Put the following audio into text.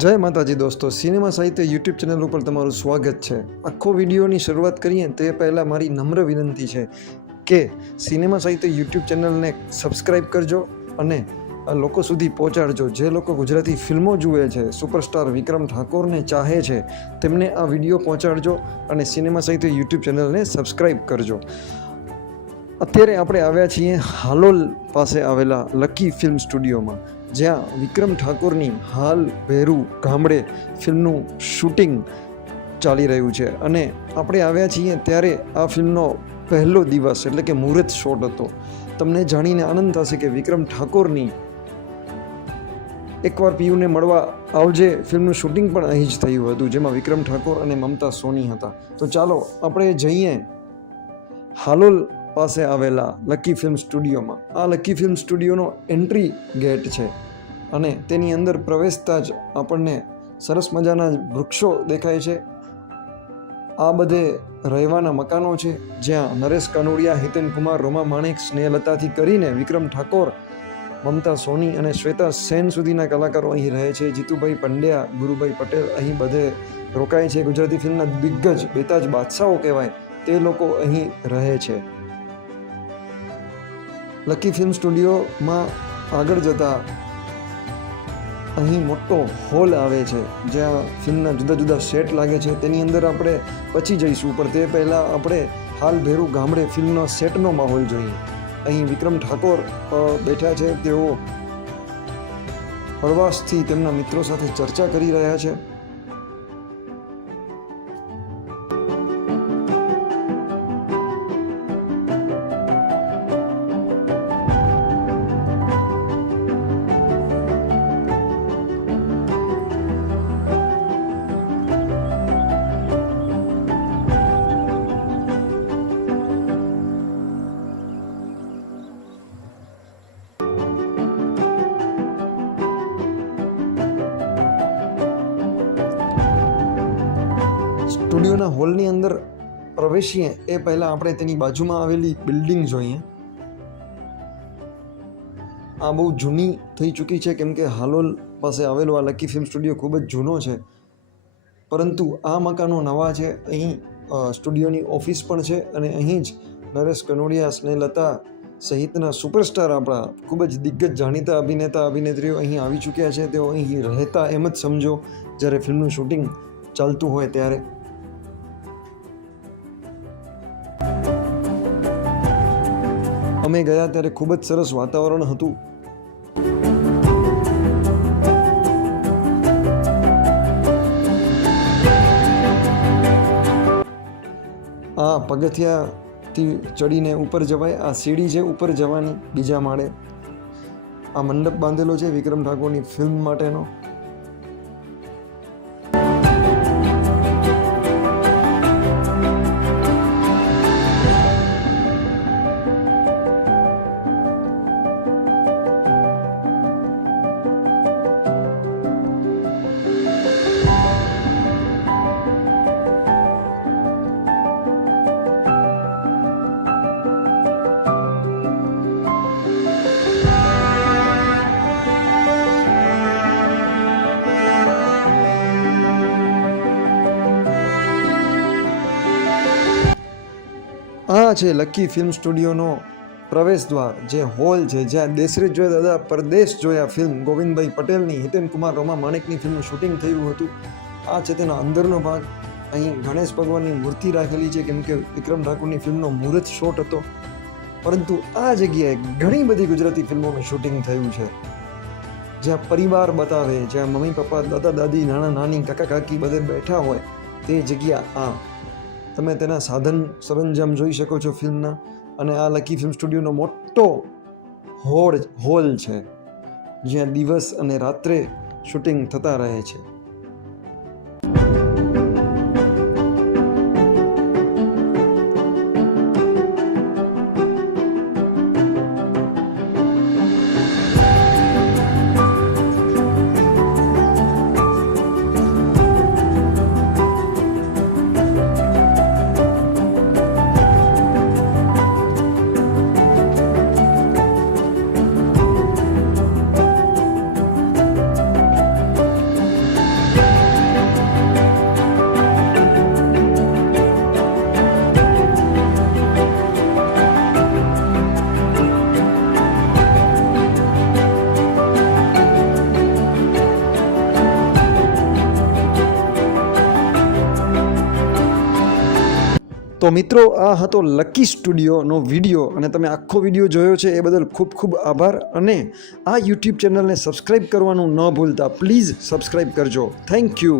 જય માતાજી દોસ્તો, સિનેમા સાહિત્ય યુટ્યુબ ચેનલ ઉપર તમારું સ્વાગત છે. આખો વિડીયોની શરૂઆત કરીએ તે પહેલાં મારી નમ્ર વિનંતી છે કે સિનેમા સાહિત્ય યુટ્યુબ ચેનલને સબસ્ક્રાઈબ કરજો અને લોકો સુધી પહોંચાડજો. જે લોકો ગુજરાતી ફિલ્મો જુએ છે, સુપરસ્ટાર વિક્રમ ઠાકોરને ચાહે છે, તેમને આ વીડિયો પહોંચાડજો અને સિનેમા સાહિત્ય યુટ્યુબ ચેનલને સબસ્ક્રાઈબ કરજો. અત્યારે આપણે આવ્યા છીએ હાલોલ પાસે આવેલા લકી ફિલ્મ સ્ટુડિયોમાં. જ્યાં વિક્રમ ઠાકોરની હાલ ભેરુ ગામડે ફિલ્મનું શૂટિંગ ચાલી રહ્યું છે. અને આપણે આવ્યા છીએ ત્યારે આ ફિલ્મનો પહેલો દિવસ, એટલે કે મુહૂર્ત શોટ હતો. તમને જાણીને આનંદ થશે કે વિક્રમ ઠાકોરની એકવાર પીયુને મળવા આવજે ફિલ્મનું શૂટિંગ પણ અહીં જ થયું હતું, જેમાં વિક્રમ ઠાકોર અને મમતા સોની હતા. તો ચાલો, આપણે જઈએ હાલોલ પાસે આવેલા લકી ફિલ્મ સ્ટુડિયોમાં આ લકી ફિલ્મ સ્ટુડિયોનો એન્ટ્રી ગેટ છે અને તેની અંદર પ્રવેશતા જ આપણને સરસ મજાના વૃક્ષો દેખાય છે. આ બધે રહેવાના મકાનો છે, જ્યાં નરેશ કનોડિયા, હિતેન કુમાર, રોમા માણેક, સ્નેહલતાથી કરીને વિક્રમ ઠાકોર, મમતા સોની અને શ્વેતા સેન સુધીના કલાકારો અહીં રહે છે. જીતુભાઈ પંડ્યા, ગુરુભાઈ પટેલ અહીં બધે રોકાય છે. ગુજરાતી ફિલ્મના દિગ્ગજ, બેતાજ બાદશાહો કહેવાય, તે લોકો અહીં રહે છે. લકી ફિલ્મ સ્ટુડિયોમાં આગળ જતા અહીં મોટો હોલ આવે છે, જ્યાં ફિલ્મના જુદા જુદા સેટ લાગે છે. તેની અંદર આપણે પછી જઈશું, પણ તે પહેલાં આપણે હાલ ભેરુ ગામડે ફિલ્મનો સેટનો માહોલ જોઈએ. અહીં વિક્રમ ઠાકોર બેઠા છે. તેઓ પ્રવાસથી તેમના મિત્રો સાથે ચર્ચા કરી રહ્યા છે. સ્ટુડિયોના હોલની અંદર પ્રવેશીએ, એ પહેલાં આપણે તેની બાજુમાં આવેલી બિલ્ડિંગ જોઈએ. આ બહુ જૂની થઈ ચૂકી છે, કેમ કે હાલોલ પાસે આવેલો આ લકી ફિલ્મ સ્ટુડિયો ખૂબ જ જૂનો છે. પરંતુ આ મકાનો નવા છે, અહીં સ્ટુડિયોની ઓફિસ પણ છે અને અહીં જ નરેશ કનોડિયા, સ્નેહલતા સહિતના સુપરસ્ટાર આપણા ખૂબ જ દિગ્ગજ જાણીતા અભિનેતા, અભિનેત્રીઓ અહીં આવી ચૂક્યા છે. તેઓ અહીં રહેતા એમ જ સમજો, જ્યારે ફિલ્મનું શૂટિંગ ચાલતું હોય ત્યારે. અમે ગયા ત્યારે ખૂબ જ સરસ વાતાવરણ હતું. આ પગથિયાથી ચડીને ઉપર જવાય, આ સીડી છે ઉપર જવાની બીજા માળે. આ મંડપ બાંધેલો છે વિક્રમ ઠાકોરની ફિલ્મ માટેનો. આ છે લકી ફિલ્મ સ્ટુડિયોનો પ્રવેશ દ્વાર, જે હોલ છે, જ્યાં દેશરેજ જોયા દાદા પરદેશ જોયા ફિલ્મ ગોવિંદભાઈ પટેલની, હિતેન કુમાર, રોમા માણેકની ફિલ્મનું શૂટિંગ થયું હતું. આ છે તેના અંદરનો ભાગ. અહીં ગણેશ ભગવાનની મૂર્તિ રાખેલી છે, કેમ કે વિક્રમ ઠાકુરની ફિલ્મનો મુહૂર્ત શોટ હતો. પરંતુ આ જગ્યાએ ઘણી બધી ગુજરાતી ફિલ્મોનું શૂટિંગ થયું છે. જ્યાં પરિવાર બતાવે, જ્યાં મમ્મી પપ્પા, દાદા, દાદી, નાના, નાની, કાકા, કાકી બધે બેઠા હોય, તે જગ્યા આ તમે તેના સાધન સરંજામ જોઈ શકો છો ફિલ્મના. અને આ લકી ફિલ્મ સ્ટુડિયોનો મોટો હોળ હોલ છે, જ્યાં દિવસ અને રાત્રે શૂટિંગ થતા રહે છે. મિત્રો, આ હતો લકી સ્ટુડિયોનો વીડિયો અને તમે આખો વીડિયો જોયો છે એ બદલ ખૂબ ખૂબ આભાર અને આ યુટ્યુબ ચેનલને સબસ્ક્રાઈબ કરવાનું ન ભૂલતા. પ્લીઝ સબસ્ક્રાઈબ કરજો. Thank you